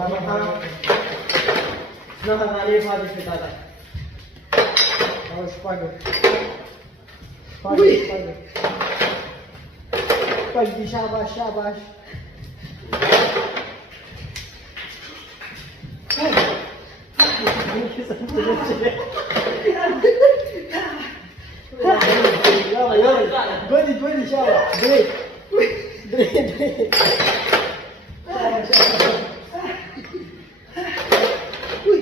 Nah, ali faz isso, tá? Vamos pagar. Paga. Pode deixar abaixo. Dois, deixa. Dois. Ui,